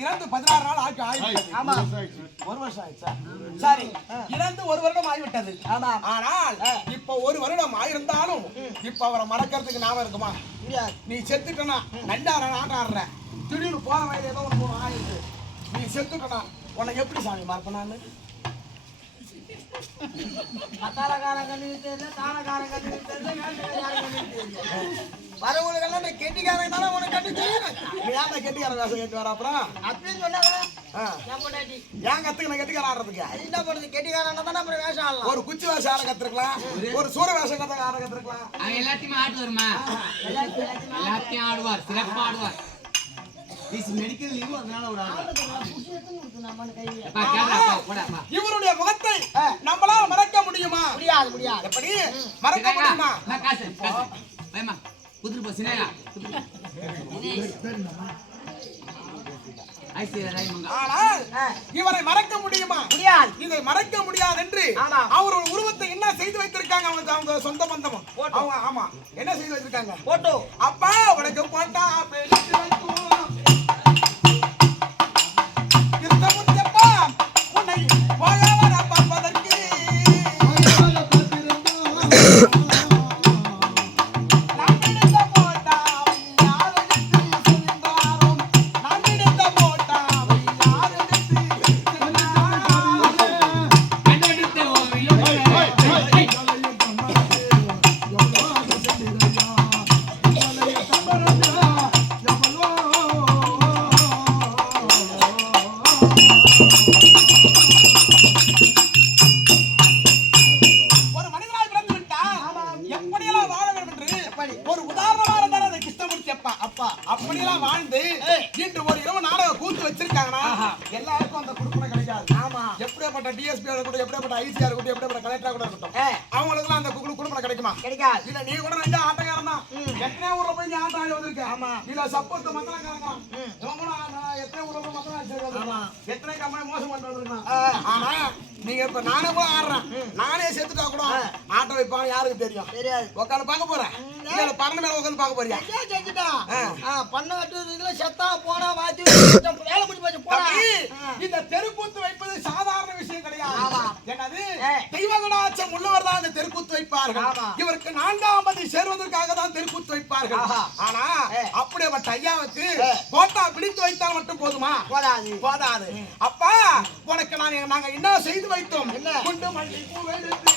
இறந்து பதினாறு நாள் ஆகி ஆகிவிட்டது ஆமா. ஒரு வருஷம் ஆயிடுச்சா. சரி. இறந்து ஒரு வருடம் ஆகிவிட்டது. ஆமா. ஆனால் இப்ப ஒரு வருடம் ஆயிருந்தாலும் இப்ப அவரை மறக்கிறதுக்கு ஞாபகம் இருக்குமா? நீ செத்துட்டனா? நண்டார ஆட்டம் ஆடுற திடீர்னு போற வயது ஏதோ ஒன்று ஆயிடுது. நீ செத்துட்டனா? உன்னை எப்படி சாமி மறப்பனான்னு மத்தாலக்காரன் கெட்டிக்காரன் தானே உனக்கு ஏன் வேஷம் கேட்டு வர அப்புறம்? அப்படின்னு சொன்னாங்க. ஏன் கத்துக்கணும் ஆடுறதுக்கு? என்ன பண்ணுறது கெட்டிக்காரன் தானே அப்புறம் வேஷம் ஆடலாம். ஒரு குச்சி வேஷம் ஆட கத்துருக்கலாம். ஒரு சூர வேஷம் கத்த ஆட கத்துருக்கலாம். எல்லாத்தையுமே ஆடுவாருமா? எல்லாத்தையும் ஆடுவார் சிறப்பா ஆடுவார். இவருடைய முகத்தை நம்மளால மறக்க முடியுமா? முடியாது முடியாது. எப்படி? மறக்க முடியுமா? குதிரை போ சினையா ஐஸ்வர்யா ராய் மங்கா ஆனால் ஆ, இவரை மறக்க முடியுமா? முடியாது. இதை மறக்க முடியாது என்று ஆமா. அவர் ஒரு உருவத்தை என்ன செய்து வைத்திருக்காங்க அவங்க அவங்க சொந்த பந்தமும்? போட்டோ. அவங்க ஆமா. என்ன செய்து வைத்திருக்காங்க? போட்டோ. அப்பா உனக்கு போட்டா உன்னை வாழ வர பார்ப்பதற்கு. ஒரு உதாரணமா இருந்தார் அந்த கிருஷ்ணமூர்த்தி அப்பா. அப்பா அப்படியெல்லாம் வாழ்ந்து இன்று ஒரு இரவு நாடக கூத்து வச்சிருக்காங்கன்னா எல்லாருக்கும் அந்த குடுப்பனை கிடைக்காது ஆமா. எப்படியாப்பட்ட டிஎஸ்பி இருக்கட்டும் எப்படியாப்பட்ட ஐசிஆர் இருக்கட்டும் எப்படியாப்பட்ட கலெக்டரா கூட இருக்கட்டும். ஏ. அவங்களுக்குலாம் அந்த குடு குடுப்பனை கிடைக்குமா? கிடைக்காது. இல்ல நீ கூட ரெண்டு ஆட்டக்காரன் தான். எத்தனை ஊர்ல போய் நீ ஆட்டம் ஆடி வந்திருக்க? ஆமா. இல்ல சப்போர்ட் மத்தனக்காரங்க இவன் கூட எத்தனை ஊர்ல போய் மத்தன ஆமா. எத்தனை கம்பெனி மோசம் பண்ணிட்டு வந்திருக்கான். ஆனா நீங்க இப்ப நானே கூட ஆடுறேன். நானே செத்துட்டா கூட ஆட்டம் வைப்பான்னு யாருக்கு தெரியும்? தெரியாது. உட்காந்து பார்க்க போறேன். பறந்து மேல உட்காந்து பார்க்க போறியா? பண்ண கட்டுறதுல செத்தா போனா மாத்தி தெய்வகடாச்சம் உள்ளவர் தான் இந்த தெருக்கூத்து வைப்பார்கள். இவருக்கு நான்காம் பதி சேர்வதற்காக தான் தெருக்கூத்து வைப்பார்கள். ஆனா. அப்படிப்பட்ட ஐயாவுக்கு ஏ. போட்டா பிடித்து வைத்தால் மட்டும் போதுமா போதாது போதாது அப்பா உனக்கு நாங்க நாங்க என்ன செய்து வைத்தோம்? குண்டு மல்லி பூவெடுத்து